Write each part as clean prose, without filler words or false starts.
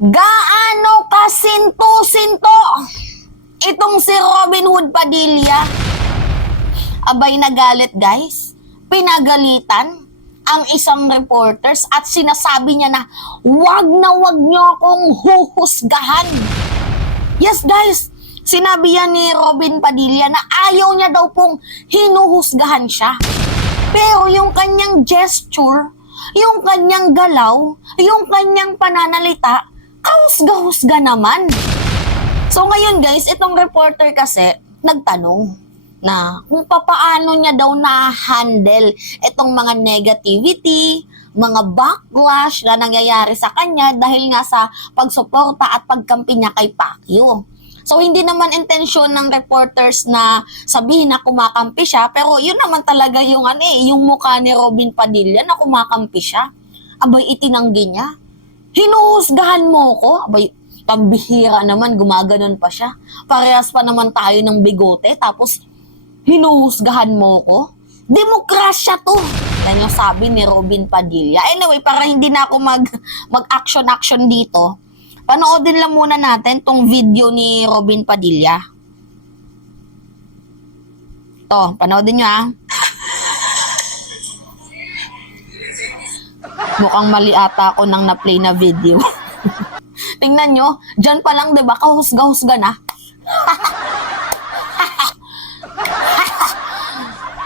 Gaano kasinto-sinto itong si Robin Hood Padilla? Abay nagalit guys. Pinagalitan ang isang reporters at sinasabi niya na wag niyo akong huhusgahan. Yes guys, sinabi yan ni Robin Padilla na ayaw niya daw pong hinuhusgahan siya. Pero yung kanyang gesture, yung kanyang galaw, yung kanyang pananalita, kahusga-husga naman. So ngayon guys, itong reporter kasi nagtanong na kung papaano niya daw na-handle itong mga negativity, mga backlash na nangyayari sa kanya dahil nga sa pagsuporta at pagkampi niya kay Pacquiao. So hindi naman intensyon ng reporters na sabihin na kumakampi siya, pero yun naman talaga yung yung mukha ni Robin Padilla na kumakampi siya. Abay itinanggi niya. Hinuhusgahan mo ko? Abay, pambihira naman, gumaganon pa siya. Parehas pa naman tayo ng bigote, tapos hinuhusgahan mo ko? Demokrasya to! Yan yung sabi ni Robin Padilla. Anyway, para hindi na ako mag-action dito, panoodin lang muna natin tong video ni Robin Padilla. To, panoodin nyo ah. Mukhang mali ata ako nang na-play na video. Tingnan nyo, dyan pa lang diba, kahusga-husga na.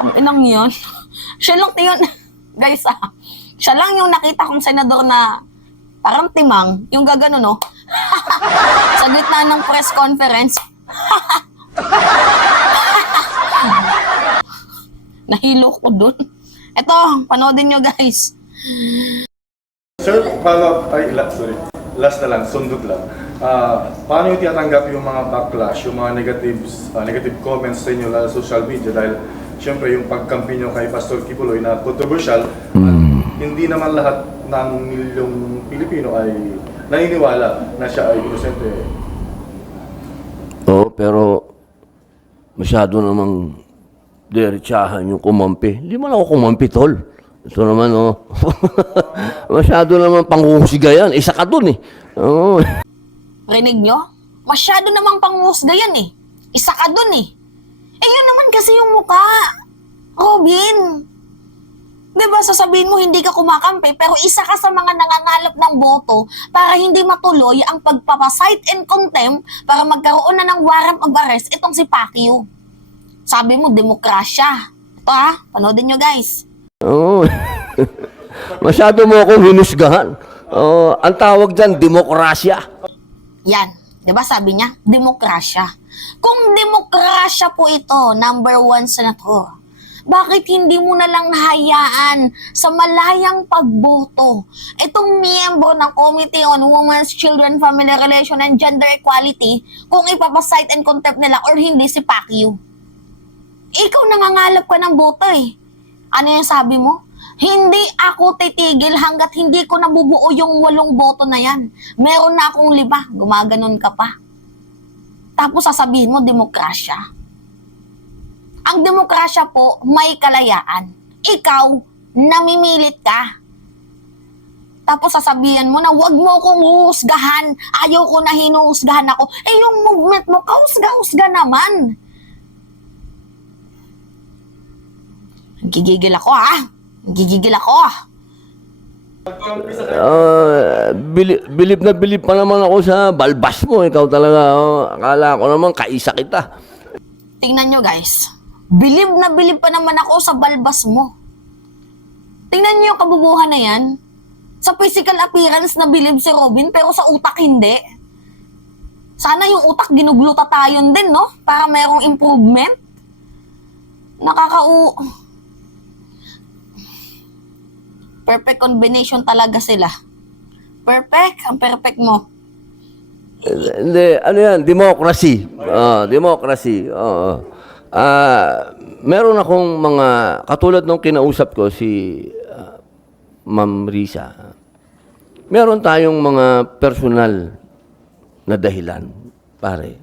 Ang inang yun. Siya lang yun, guys siya lang yung nakita kong senador na parang timang, yung gagano no. Sa gitna ng press conference. Nahilo ko dun. Eto, panoodin nyo guys. Sir, last na lang, sundot lang. Paano yung tinatanggap yung mga backlash, yung mga negative comments sa inyo sa social media dahil siyempre yung pagkampi nyo kay Pastor Kibuloy na controversial, hindi naman lahat ng milyong Pilipino ay naniniwala na siya ay inosente. Oo, pero masyado namang diretsahan yung kumampi. Hindi man ako kumampi, tol. Ito naman, oh. Masyado naman panghuhusga yan. Isa ka dun, eh. Oo. Rinig nyo? Masyado namang panghusga yan eh. Isa ka dun eh. Eh yun naman kasi yung mukha. Robin. Diba sasabihin mo hindi ka kumakampi pero isa ka sa mga nangangalap ng boto para hindi matuloy ang pagpapasight and contempt para magkaroon na ng warrant of arrest itong si Pacquiao. Sabi mo, demokrasya. Ito ha, panoodin nyo guys. Oo. Masyado mo akong hinusgahan. Ang tawag dyan, demokrasya. Yan. Diba sabi niya? Demokrasya. Kung demokrasya po ito, number 1 senator, bakit hindi mo na lang nahayaan sa malayang pagboto itong miyembro ng Committee on Women's, Children, Family Relation, and Gender Equality kung ipapasight and contempt nila or hindi si Pacquiao? Ikaw nangangalap ka ng boto eh. Ano yung sabi mo? Hindi ako titigil hanggat hindi ko nabubuo yung 8 boto na yan. Meron na akong 5. Gumaganon ka pa. Tapos sasabihin mo, demokrasya. Ang demokrasya po, may kalayaan. Ikaw, namimilit ka. Tapos sasabihin mo na wag mo akong huhusgahan. Ayaw ko na hinuhusgahan ako. Eh yung movement mo, kahusga-husga naman. Gigigil ako ha. Gigigil ako. Bilib na bilib pa naman ako sa balbas mo. Ikaw talaga, akala ko naman kaisa kita. Tingnan nyo guys. Bilib na bilib pa naman ako sa balbas mo. Tingnan nyo yung kabubuhan na yan. Sa physical appearance na bilib si Robin, pero sa utak hindi. Sana yung utak ginuglutatayon din, no? Para mayroong improvement. Perfect combination talaga sila. Perfect. Ang perfect mo. Hindi, ano yan? Democracy. Democracy. Meron akong mga, katulad nung kinausap ko si Ma'am Risa. Meron tayong mga personal na dahilan, pare.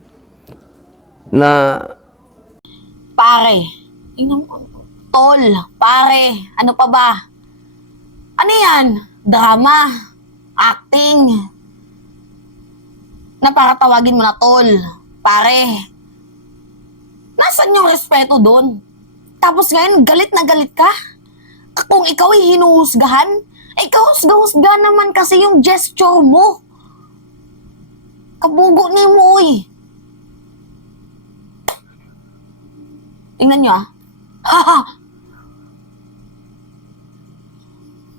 Pare. Tol. Pare. Ano pa ba? Ano yan? Drama. Acting. na para tawagin mo na tol. Pare, nasan yung respeto doon? Tapos ngayon, galit na galit ka? Kung ikaw ay hinuhusgahan, husga naman kasi yung gesture mo. Kabugo ni mo, oy. Tingnan nyo, ah. Haha!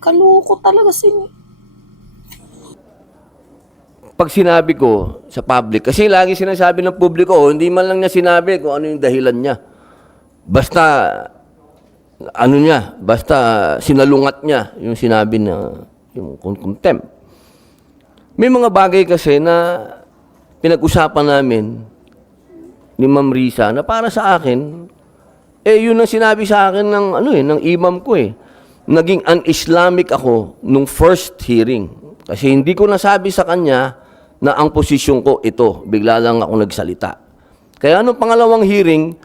Kaluko talaga sini. Pag sinabi ko sa public, kasi lagi sinasabi ng publiko, hindi man lang niya sinabi kung ano yung dahilan niya. Basta, basta sinalungat niya yung sinabi na, yung contempt. May mga bagay kasi na pinag-usapan namin ni Ma'am Risa na para sa akin, yun ang sinabi sa akin ng imam ko eh. Naging un-Islamic ako nung first hearing. Kasi hindi ko nasabi sa kanya na ang posisyon ko ito. Bigla lang ako nagsalita. Kaya nung pangalawang hearing,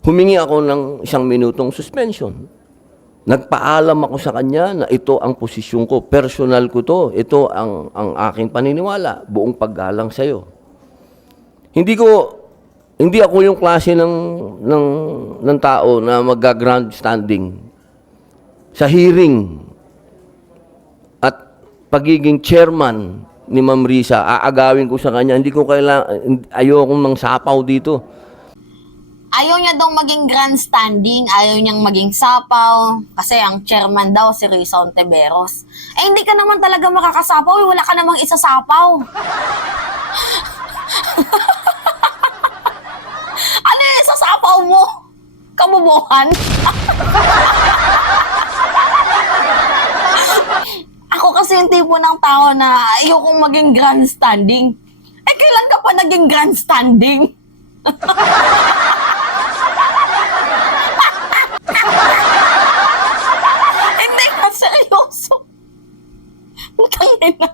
humingi ako ng 1 minutong suspension. Nagpaalam ako sa kanya na ito ang posisyon ko. Personal ko to. Ito ang aking paniniwala. Buong paggalang sa'yo. Hindi ako yung klase ng tao na mag-grandstanding sa hearing at pagiging chairman ni Ma'am Risa, aagawin ko sa kanya. Ayokong mang sapaw dito. Ayaw niya daw maging grandstanding, ayaw niyang maging sapaw, kasi ang chairman daw si Risa Ontiveros. Hindi ka naman talaga makakasapaw, wala ka namang isasapaw. Ano yung isasapaw mo? Kabubuhan? Ako kasi yung tipo ng tao na ayokong maging grandstanding. Kailan ka pa naging grandstanding? Hindi ka seryoso. Putang ina.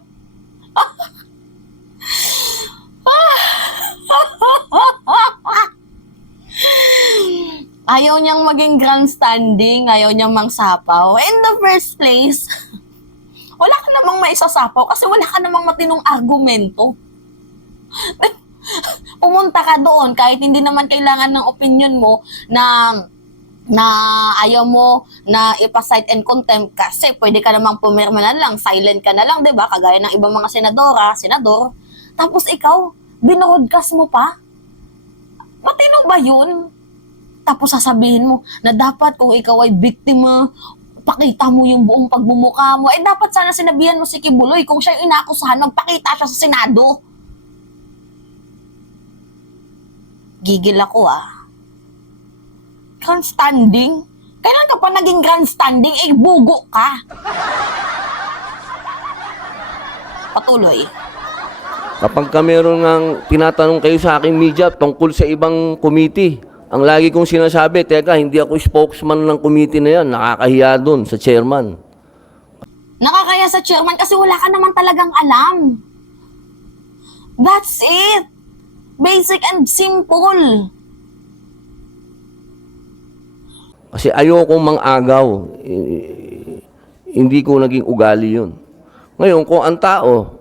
Ayaw niyang maging grandstanding, ayaw niyang mangsapaw. In the first place, wala ka namang maisasapaw kasi wala ka namang matinong argumento. Pumunta ka doon kahit hindi naman kailangan ng opinion mo na ayaw mo na ipa-cite and contempt kasi pwede ka namang pumirma na lang, silent ka na lang, 'di ba? Kagaya ng ibang mga senador. Tapos ikaw, binroadcast mo pa? Matino ba 'yun? Tapos sasabihin mo na dapat kung ikaw ay biktima, pakita mo yung buong pagmumukha mo. Dapat sana sinabihan mo si Kibuloy kung siya yung inaakusahan, magpakita siya sa Senado. Gigil ako, ah. Grandstanding? Kailan ka pa naging grandstanding? Bugo ka. Patuloy. Kapag ka meron ng tinatanong kayo sa aking media tungkol sa ibang committee, ang lagi kong sinasabi, teka, hindi ako spokesman ng committee na yan. Nakakahiya doon sa chairman. Nakakaya sa chairman kasi wala ka naman talagang alam. That's it. Basic and simple. Kasi ayokong mang-agaw. Hindi ko naging ugali yun. Ngayon, kung ang tao,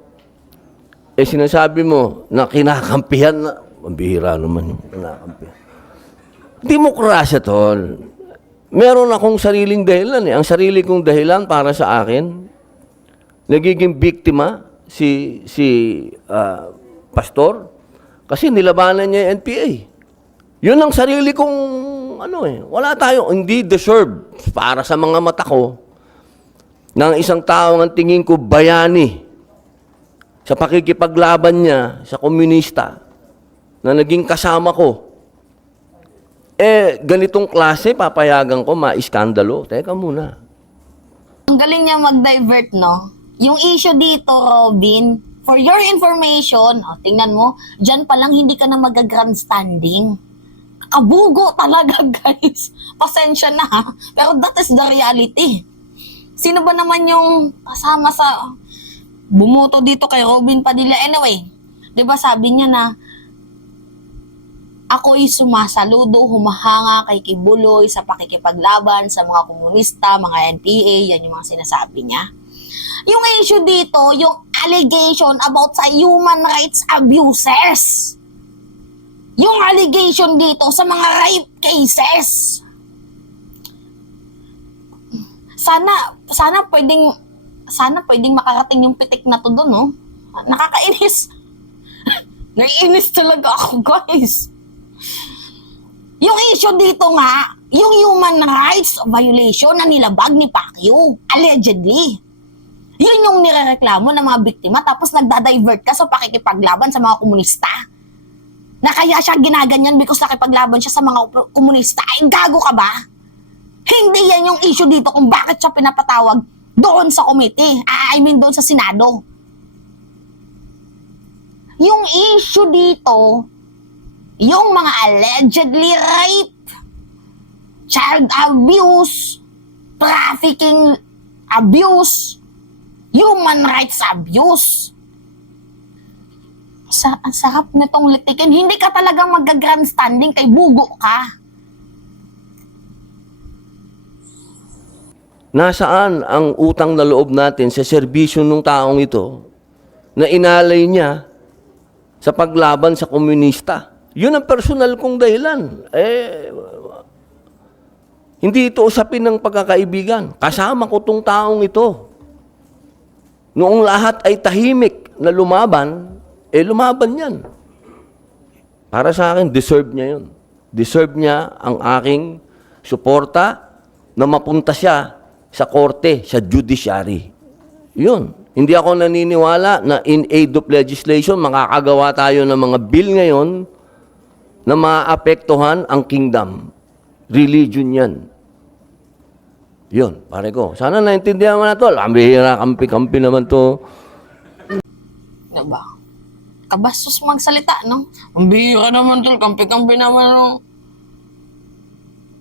sinasabi mo na kinakampihan na, mabihira naman yung kinakampihan. Demokrasya, tol. Meron akong sariling dahilan eh. Ang sarili kong dahilan para sa akin, nagiging biktima si pastor kasi nilabanan niya yung NPA. Yun ang sarili kong wala tayo, hindi deserve para sa mga mata ko ng isang tao ang tingin ko bayani sa pakikipaglaban niya sa komunista na naging kasama ko. Ganitong klase, papayagan ko, maiskandalo. Teka muna. Ang galing niya mag-divert, no? Yung issue dito, Robin, for your information, tingnan mo, dyan pa lang hindi ka na mag-grandstanding. Kabugo talaga, guys. Pasensya na, ha? Pero that is the reality. Sino ba naman yung kasama sa bumuto dito kay Robin Padilla? Anyway, di ba sabi niya na ako'y sumasaludo, humahanga kay Kibuloy sa pakikipaglaban sa mga komunista, mga NPA, yan yung mga sinasabi niya. Yung issue dito, yung allegation about sa human rights abusers. Yung allegation dito sa mga rape cases. Sana pwedeng makarating yung pitik na to doon, no? Nakakainis. Naiinis talaga ako, guys. Yung issue dito nga, yung human rights violation na nilabag ni Pacquiao, allegedly. Yun yung nirereklamo ng mga biktima tapos nagda-divert ka sa pakikipaglaban sa mga komunista. Na kaya siya ginaganyan because nakipaglaban siya sa mga komunista. Ay, gago ka ba? Hindi yan yung issue dito kung bakit siya pinapatawag doon sa committee. Doon sa Senado. Yung issue dito, yung mga allegedly rape, child abuse, trafficking abuse, human rights abuse. Ang sarap nitong litikin. Hindi ka talagang mag-grandstanding kay bugo ka. Nasaan ang utang na loob natin sa serbisyo ng taong ito na inalay niya sa paglaban sa komunista? Yun ang personal kong dahilan. Hindi ito usapin ng pagkakaibigan. Kasama ko tong taong ito. Noong lahat ay tahimik na lumaban, lumaban yan. Para sa akin, deserve niya yun. Deserve niya ang aking suporta na mapunta siya sa korte, sa judiciary. Yun. Hindi ako naniniwala na in aid of legislation, makakagawa tayo ng mga bill ngayon na maapektuhan ang kingdom. Religion yan. Yun, pare ko. Sana naintindihan mo na to. Bihira, kampi-kampi naman to. Diba? Kabastos magsalita, no? Ang bihira naman to, kampi-kampi naman, no?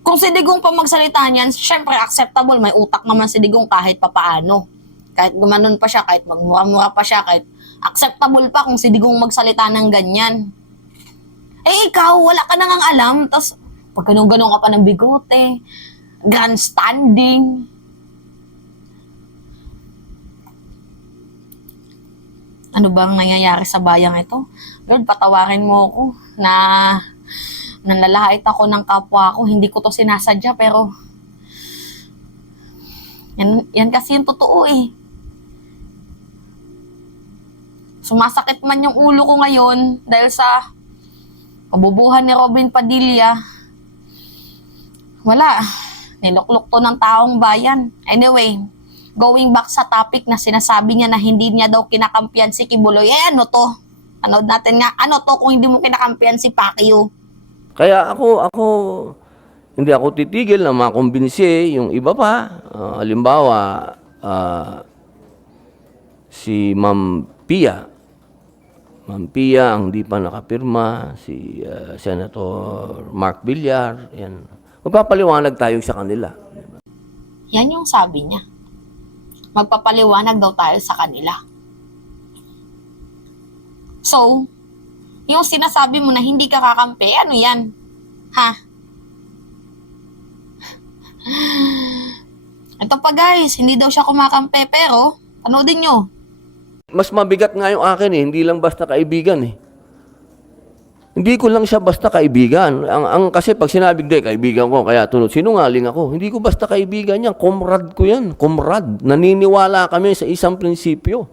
Kung si Digong pa magsalita niyan, syempre acceptable. May utak naman si Digong kahit papaano. Kahit gumanon pa siya, kahit magmura-mura pa siya, kahit acceptable pa kung si Digong magsalita ng ganyan. Ikaw, wala ka nang alam, tapos pag ganun-ganun ka pa ng bigote, grandstanding. Ano bang nangyayari sa bayang ito? Lord, patawarin mo ako na nanlalait ako ng kapwa ko. Hindi ko to sinasadya, pero yan kasi yung totoo eh. Sumasakit man yung ulo ko ngayon dahil sa kabubuhan ni Robin Padilla. Wala. Niluklok to ng taong bayan. Anyway, going back sa topic na sinasabi niya na hindi niya daw kinakampiyan si Kibuloy. Ano to? Panood natin nga. Ano to kung hindi mo kinakampiyan si Pacquiao? Kaya ako, hindi ako titigil na makumbinsi yung iba pa. Halimbawa, si Ma'am Pia. Ma'am Pia, ang di pa nakapirma, si Senator Mark Villar, yan. Magpapaliwanag tayo sa kanila. Yan yung sabi niya. Magpapaliwanag daw tayo sa kanila. So, yung sinasabi mo na hindi ka kakampi, ano yan? Ha? Ito pa guys, hindi daw siya kumakampi, pero panoodin nyo. Mas mabigat nga yung akin hindi lang basta kaibigan Hindi ko lang siya basta kaibigan. Kasi pag sinabi, kaibigan ko, kaya tunod, sinungaling ako. Hindi ko basta kaibigan yan, comrade ko yan, comrade. Naniniwala kami sa isang prinsipyo.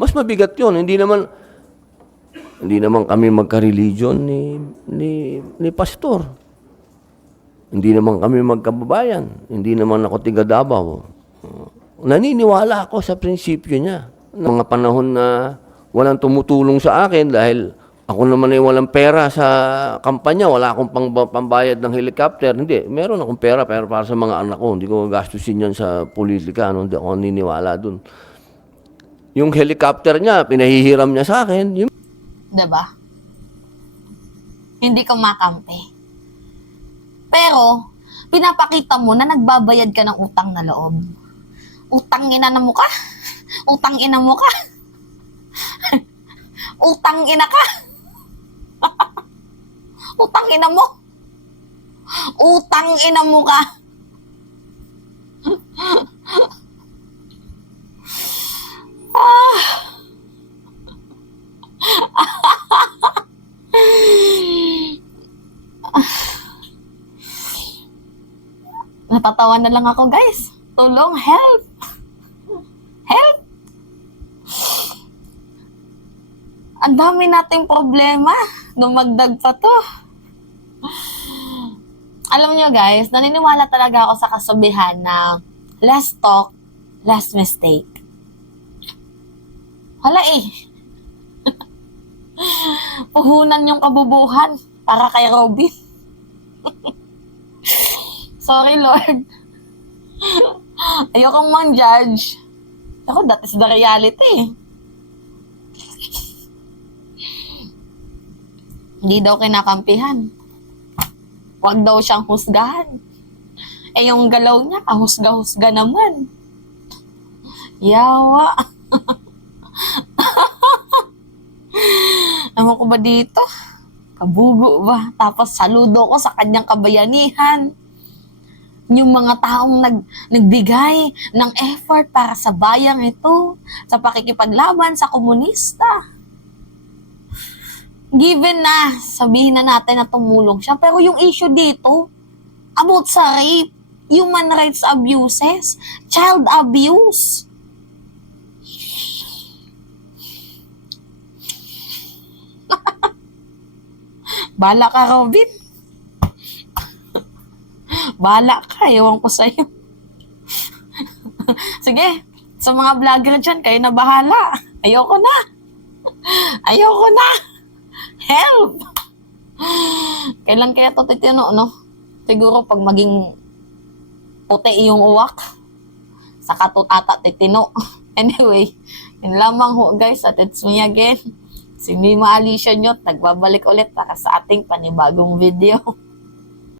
Mas mabigat yun, hindi naman kami magka-religion ni pastor. Hindi naman kami magkababayan. Hindi naman ako tiga Davao. Naniniwala ako sa prinsipyo niya. Mga panahon na walang tumutulong sa akin dahil ako naman ay walang pera sa kampanya, wala akong pambayad ng helicopter. Hindi, meron akong pera pero para sa mga anak ko. Hindi ko gastusin yan sa politika. Hindi ako naniniwala dun. Yung helicopter niya, pinahihiram niya sa akin. Diba? Hindi ka makampi. Pero, pinapakita mo na nagbabayad ka ng utang na loob. Utang ina na mo ka? Utang ina mo ka? Utang ina ka? Utang ina mo? Utang ina mo ka? Ah... Natatawa na lang ako, guys. Tulong, help! Help! Ang dami nating problema. Dumagdag pa to. Alam nyo, guys, naniniwala talaga ako sa kasabihan na less talk, less mistake. Hala eh. Puhunan yung kabubuhan para kay Robin. Sorry, Lord. Ayokong mang-judge. Ako, that is the reality. Hindi daw kinakampihan. Huwag daw siyang husgahan. Eh, yung galaw niya, kahusga-husga naman. Yawa. Ewan ko ba dito? Kabugo ba? Tapos saludo ko sa kanyang kabayanihan. Yung mga taong nagbigay ng effort para sa bayang ito, sa pakikipaglaban sa komunista. Given na, sabihin na natin na tumulong siya. Pero yung issue dito, about sa rape, human rights abuses, child abuse. Bala ka, Robin. Bala ka, ewan ko sa'yo. Sige, sa mga vlogger dyan, kayo na bahala. Ayoko na. Ayoko na. Help! Kailan kaya ito titino, no? Siguro pag maging puti yung uwak, saka ito ata titino. Anyway, yun lamang ho, guys. At it's me again. Si Mima Alicia Nyot, nagbabalik ulit para sa ating panibagong video.